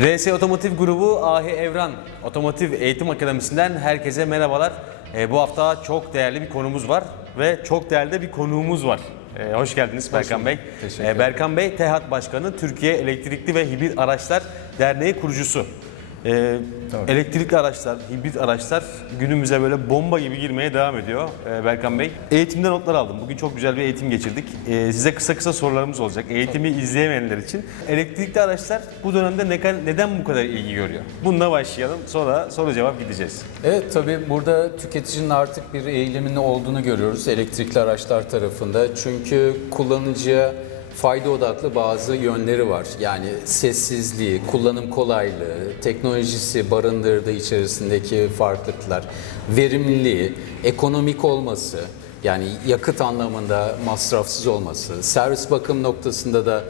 VS Otomotiv Grubu Ahi Evran Otomotiv Eğitim Akademisi'nden herkese merhabalar. Ee, bu hafta çok değerli bir konumuz var ve çok değerli de bir konuğumuz var. Ee, hoş geldiniz Berkan Bey. Teşekkür Ee, Berkan Bey, TEHAT Başkanı, Türkiye Elektrikli ve Hibrit Araçlar Derneği kurucusu. Ee, elektrikli araçlar, hibrit araçlar günümüze böyle bomba gibi girmeye devam ediyor ee, Berkan Bey. Eğitimde notlar aldım. Bugün çok güzel bir eğitim geçirdik. Ee, size kısa kısa sorularımız olacak. Eğitimi izleyemeyenler için. Elektrikli araçlar bu dönemde ne- neden bu kadar ilgi görüyor? Bununla başlayalım. Sonra soru cevap gideceğiz. Evet tabii burada tüketicinin artık bir eğiliminin olduğunu görüyoruz elektrikli araçlar tarafında. Çünkü kullanıcıya fayda odaklı bazı yönleri var. Yani sessizliği, kullanım kolaylığı, teknolojisi barındırdığı içerisindeki farklılıklar, verimliliği, ekonomik olması, yani yakıt anlamında masrafsız olması, servis bakım noktasında da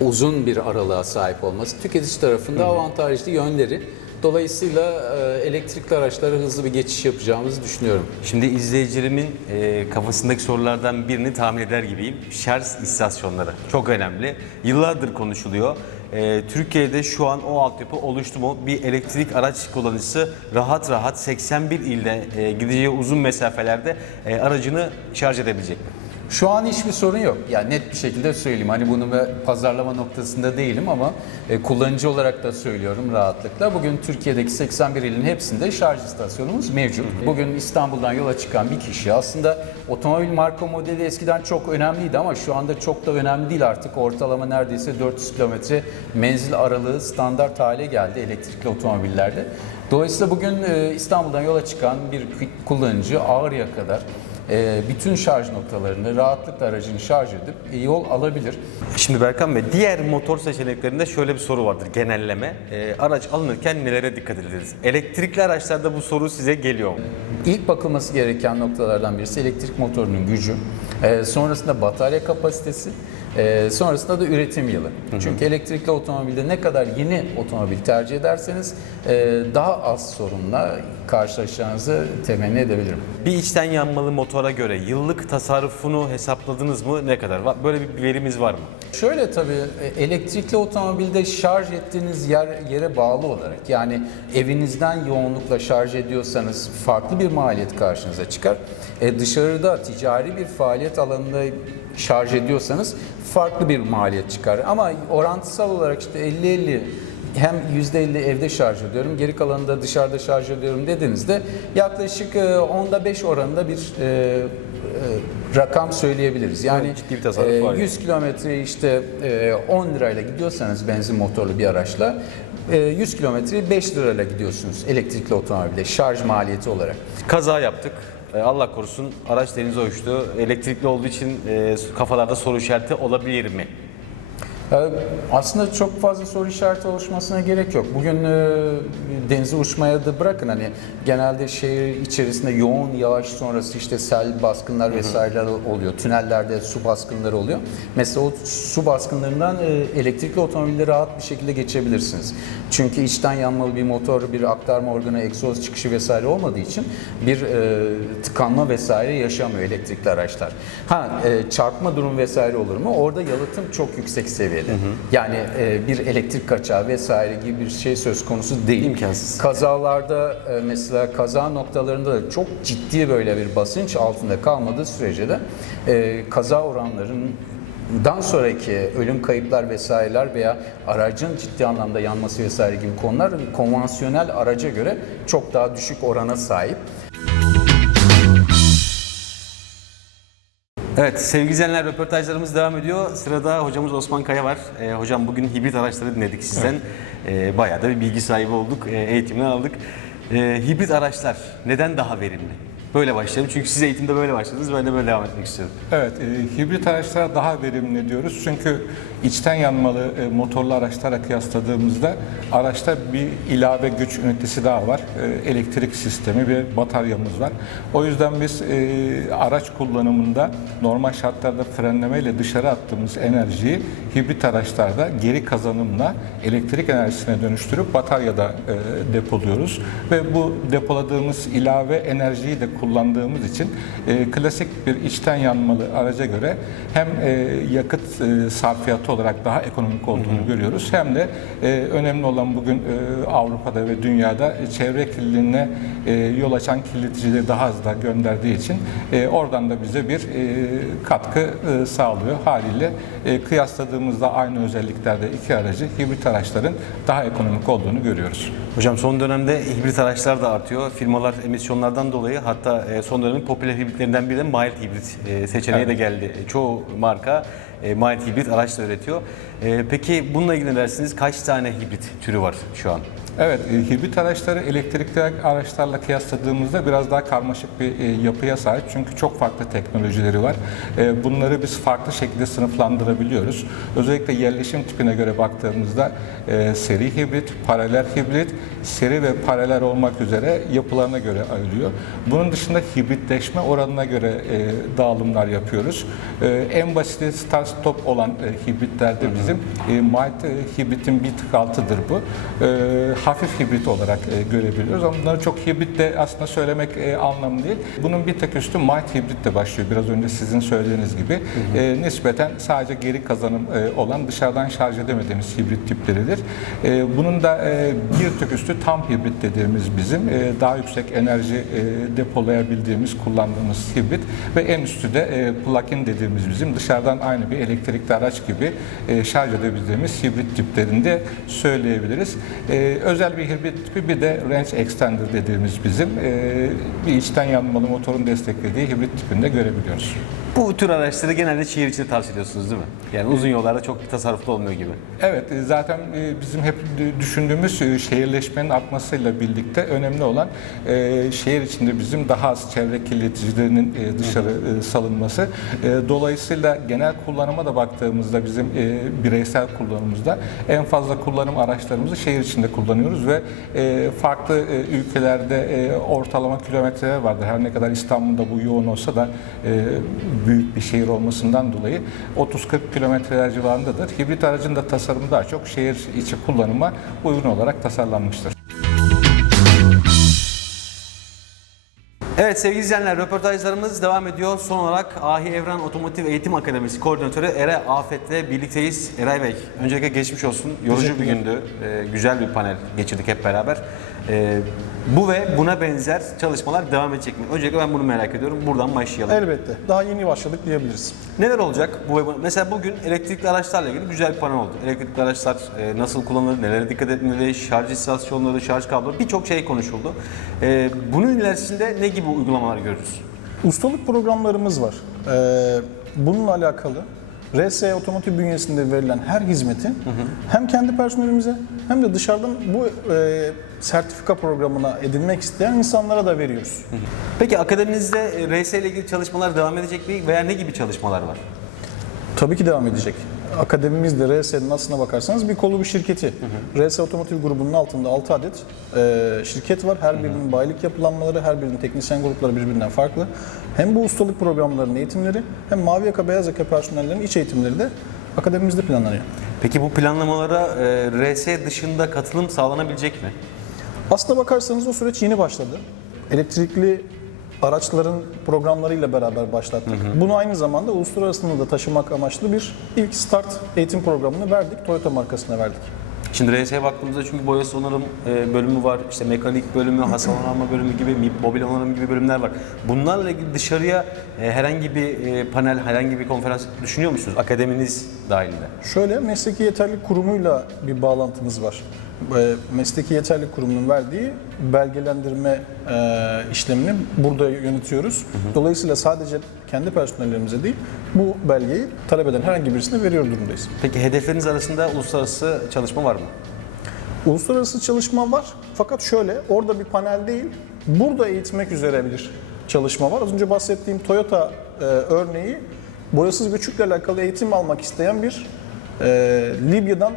uzun bir aralığa sahip olması tüketici tarafında avantajlı yönleri. Dolayısıyla e, elektrikli araçlara hızlı bir geçiş yapacağımızı düşünüyorum. Şimdi izleyicilerimin e, kafasındaki sorulardan birini tahmin eder gibiyim. Şarj istasyonları çok önemli. Yıllardır konuşuluyor. E, Türkiye'de şu an o altyapı oluştu mu? Bir elektrik araç kullanıcısı rahat rahat 81 ilde gideceği uzun mesafelerde aracını şarj edebilecek mi? Şu an hiçbir sorun yok. Yani net bir şekilde söyleyeyim. Hani bunu ben pazarlama noktasında değilim ama e, kullanıcı olarak da söylüyorum rahatlıkla. Bugün Türkiye'deki 81 ilin hepsinde şarj istasyonumuz mevcut. Bugün İstanbul'dan yola çıkan bir kişi aslında otomobil marka modeli eskiden çok önemliydi ama şu anda çok da önemli değil artık. Ortalama neredeyse 400 kilometre menzil aralığı standart hale geldi elektrikli otomobillerde. Dolayısıyla bugün e, İstanbul'dan yola çıkan bir kullanıcı Ağrı'ya kadar bütün şarj noktalarını rahatlıkla aracını şarj edip e, yol alabilir. Şimdi Berkan Bey, diğer motor seçeneklerinde şöyle bir soru vardır genelleme. E, araç alınırken nelere dikkat ederiz? Elektrikli araçlarda bu soru size geliyor mu? İlk bakılması gereken noktalardan birisi elektrik motorunun gücü, e, sonrasında batarya kapasitesi, e, sonrasında da üretim yılı. Çünkü elektrikli otomobilde ne kadar yeni otomobil tercih ederseniz e, daha az sorunla karşılaşacağınızı temenni edebilirim. Bir içten yanmalı motora göre yıllık tasarrufunu hesapladınız mı? Ne kadar? Böyle bir verimiz var mı? Şöyle tabii e, elektrikli otomobilde şarj ettiğiniz yer yere bağlı olarak yani evinizden yoğunlukla şarj ediyorsanız farklı bir maliyet karşınıza çıkar. E, dışarıda ticari bir faaliyet alanında şarj ediyorsanız farklı bir maliyet çıkar. Ama orantısal olarak işte 50-50 hem %50 evde şarj ediyorum, geri kalanını da dışarıda şarj ediyorum dediğinizde yaklaşık e, onda 5 oranında bir e, e, rakam söyleyebiliriz. Yani Evet, ciddi bir tasarruf var yani. 100 kilometre işte e, 10 lirayla gidiyorsanız benzin motorlu bir araçla e, 100 kilometreyi 5 lirayla gidiyorsunuz elektrikli otomobilde şarj maliyeti olarak. Kaza yaptık. E, Allah korusun araç denize uçtu. Elektrikli olduğu için e, kafalarda soru işareti olabilir mi? Ee, Aslında çok fazla soru işareti oluşmasına gerek yok. Bugün e, denize uçmaya da bırakın hani genelde şehir içerisinde yoğun yağış sonrası işte sel baskınlar vesaireler oluyor. Tünellerde su baskınları oluyor. Mesela o su baskınlarından e, elektrikli otomobille rahat bir şekilde geçebilirsiniz. Çünkü içten yanmalı bir motor, bir aktarma organı, egzoz çıkışı vesaire olmadığı için bir e, tıkanma vesaire yaşamıyor elektrikli araçlar. Ha çarpma durum vesaire olur mu? Orada yalıtım çok yüksek seviyede. Yani e, bir elektrik kaçağı vesaire gibi bir şey söz konusu değil. İmkansız. Kazalarda e, mesela kaza noktalarında da çok ciddi böyle bir basınç altında kalmadığı sürece de e, kaza oranlarının dan sonraki ölüm kayıplar vesaireler veya aracın ciddi anlamda yanması vesaire gibi konular konvansiyonel araca göre çok daha düşük orana sahip. Evet sevgili izleyenler röportajlarımız devam ediyor. Sırada hocamız Osman Kaya var. E, hocam bugün hibrit araçları dinledik sizden. E, bayağı da bir bilgi sahibi olduk. E, eğitimini aldık. E, hibrit araçlar neden daha verimli? Böyle başlayalım. Çünkü siz eğitimde böyle başladınız. Ben de böyle devam etmek istiyorum. Evet, e, hibrit araçlar daha verimli diyoruz. Çünkü içten yanmalı e, motorlu araçlara kıyasladığımızda araçta bir ilave güç ünitesi daha var. E, elektrik sistemi ve bataryamız var. O yüzden biz e, araç kullanımında normal şartlarda frenlemeyle dışarı attığımız enerjiyi hibrit araçlarda geri kazanımla elektrik enerjisine dönüştürüp bataryada e, depoluyoruz. Ve bu depoladığımız ilave enerjiyi de kullandığımız için e, klasik bir içten yanmalı araca göre hem e, yakıt e, sarfiyatı olarak daha ekonomik olduğunu görüyoruz. Hem de e, önemli olan bugün e, Avrupa'da ve dünyada çevre kirliliğine e, yol açan kirleticileri daha az da gönderdiği için e, oradan da bize bir e, katkı e, sağlıyor. Haliyle e, kıyasladığımızda aynı özelliklerde iki aracı hibrit araçların daha ekonomik olduğunu görüyoruz. Hocam son dönemde hibrit araçlar da artıyor. Firmalar emisyonlardan dolayı hatta e, son dönemin popüler hibritlerinden biri de mild hibrit e, seçeneği de geldi. E, Çoğu marka e, mild hibrit araç da üretiyor. E, Peki bununla ilgili dersiniz? Kaç tane hibrit türü var şu an? Evet, e, hibrit araçları elektrikli araçlarla kıyasladığımızda biraz daha karmaşık bir e, yapıya sahip. Çünkü çok farklı teknolojileri var. E, Bunları biz farklı şekilde sınıflandırabiliyoruz. Özellikle yerleşim tipine göre baktığımızda e, seri hibrit, paralel hibrit, seri ve paralel olmak üzere yapılarına göre ayrılıyor. Bunun dışında hibritleşme oranına göre e, dağılımlar yapıyoruz. E, En basiti stop olan e, hibritlerde bizim e, mild e, hibritin bir tık altıdır bu. E, hafif hibrit olarak e, görebiliyoruz ama bunları çok hibrit de aslında söylemek e, anlamı değil. Bunun bir tek üstü mild hibrit de başlıyor. Biraz önce sizin söylediğiniz gibi. E, nispeten sadece geri kazanım e, olan dışarıdan şarj edemediğimiz hibrit tipleridir. E, bunun da e, bir tık üstü tam hibrit dediğimiz bizim. E, daha yüksek enerji e, depolayabildiğimiz, kullandığımız hibrit ve en üstü de e, plug-in dediğimiz bizim dışarıdan aynı bir elektrikli araç gibi e, şarj edebildiğimiz hibrit tiplerinde söyleyebiliriz. E, özel bir hibrit tipi bir de range extender dediğimiz bizim e, bir içten yanmalı motorun desteklediği hibrit tipinde görebiliyoruz. Bu tür araçları genelde şehir içinde tavsiye ediyorsunuz değil mi? Yani uzun yollarda çok tasarruflu olmuyor gibi. Evet, e, zaten e, bizim hep düşündüğümüz e, şehirleşmenin artmasıyla birlikte önemli olan şehir içinde bizim daha az çevre kirleticilerinin dışarı salınması. Dolayısıyla genel kullanıma da baktığımızda bizim bireysel kullanımımızda en fazla kullanım araçlarımızı şehir içinde kullanıyoruz ve farklı ülkelerde ortalama kilometreler vardır. Her ne kadar İstanbul'da bu yoğun olsa da büyük bir şehir olmasından dolayı 30-40 kilometreler civarındadır. Hibrit aracın da tasarımı daha çok şehir içi kullanıma uygun olarak tasarlanmıştır. Evet sevgili izleyenler röportajlarımız devam ediyor. Son olarak Ahi Evren Otomotiv Eğitim Akademisi Koordinatörü Eray Afet'le birlikteyiz. Eray Bey, öncelikle geçmiş olsun. Yorucu bir gündü. Ee, güzel bir panel geçirdik hep beraber. Ee, bu ve buna benzer çalışmalar devam edecek mi? Öncelikle ben bunu merak ediyorum. Buradan başlayalım. Elbette. Daha yeni başladık diyebiliriz. Neler olacak? Bu ve bu- mesela bugün elektrikli araçlarla ilgili güzel bir panel oldu. Elektrikli araçlar e, nasıl kullanılır, nelere dikkat etmeli, şarj istasyonları, şarj kabloları birçok şey konuşuldu. E, bunun ilerisinde ne gibi uygulamalar görürüz? Ustalık programlarımız var. Ee, bununla alakalı RS Otomotiv bünyesinde verilen her hizmeti hem kendi personelimize hem de dışarıdan bu e, sertifika programına edinmek isteyen insanlara da veriyoruz. Peki akademinizde e, RS ile ilgili çalışmalar devam edecek mi veya ne gibi çalışmalar var? Tabii ki devam edecek. Akademimizde RS'nin aslına bakarsanız bir kolu bir şirketi. RS Otomotiv grubunun altında 6 adet e, şirket var. Her birinin bayilik yapılanmaları, her birinin teknisyen grupları birbirinden farklı. Hem bu ustalık programlarının eğitimleri hem mavi yaka beyaz yaka personellerin iç eğitimleri de akademimizde planlanıyor. Peki bu planlamalara e, RS dışında katılım sağlanabilecek mi? Aslına bakarsanız o süreç yeni başladı. Elektrikli araçların programlarıyla beraber başlattık. Bunu aynı zamanda uluslararası da taşımak amaçlı bir ilk start eğitim programını verdik. Toyota markasına verdik. Şimdi RS'ye baktığımızda çünkü boyası onarım e, bölümü var, işte mekanik bölümü, hasar onarma bölümü gibi, mobil onarım gibi bölümler var. Bunlarla ilgili dışarıya e, herhangi bir e, panel, herhangi bir konferans düşünüyor musunuz? Akademiniz dahilinde. Şöyle mesleki yeterlilik kurumuyla bir bağlantımız var. Mesleki yeterlilik kurumunun verdiği belgelendirme işlemini burada yönetiyoruz. Dolayısıyla sadece kendi personellerimize değil, bu belgeyi talep eden herhangi birisine veriyor durumdayız. Peki hedefleriniz arasında uluslararası çalışma var mı? Uluslararası çalışma var fakat şöyle orada bir panel değil burada eğitmek üzere bir çalışma var. Az önce bahsettiğim Toyota e, örneği boyasız göçükle alakalı eğitim almak isteyen bir e, Libya'dan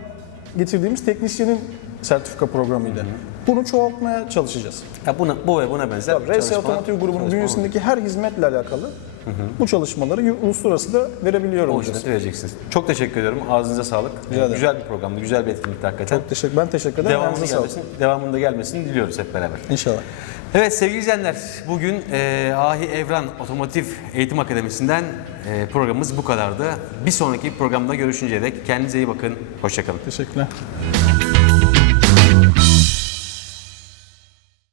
getirdiğimiz teknisyenin sertifika programıydı. Bunu çoğaltmaya çalışacağız. Ya buna, bu ve buna benzer Tabii, RS Otomotiv grubunun bünyesindeki her hizmetle alakalı Bu çalışmaları uluslararası da verebiliyor O hizmeti vereceksiniz. Çok teşekkür ediyorum. Ağzınıza sağlık. Rica ederim. Güzel bir programdı, güzel bir etkinlikti hakikaten. Çok teşekkür, ben teşekkür ederim. Devamında gelmesini, devamında gelmesini diliyoruz hep beraber. İnşallah. Evet sevgili izleyenler, bugün e, Ahi Evran Otomotiv Eğitim Akademisi'nden e, programımız bu kadardı. Bir sonraki programda görüşünceye dek kendinize iyi bakın, hoşçakalın. Teşekkürler.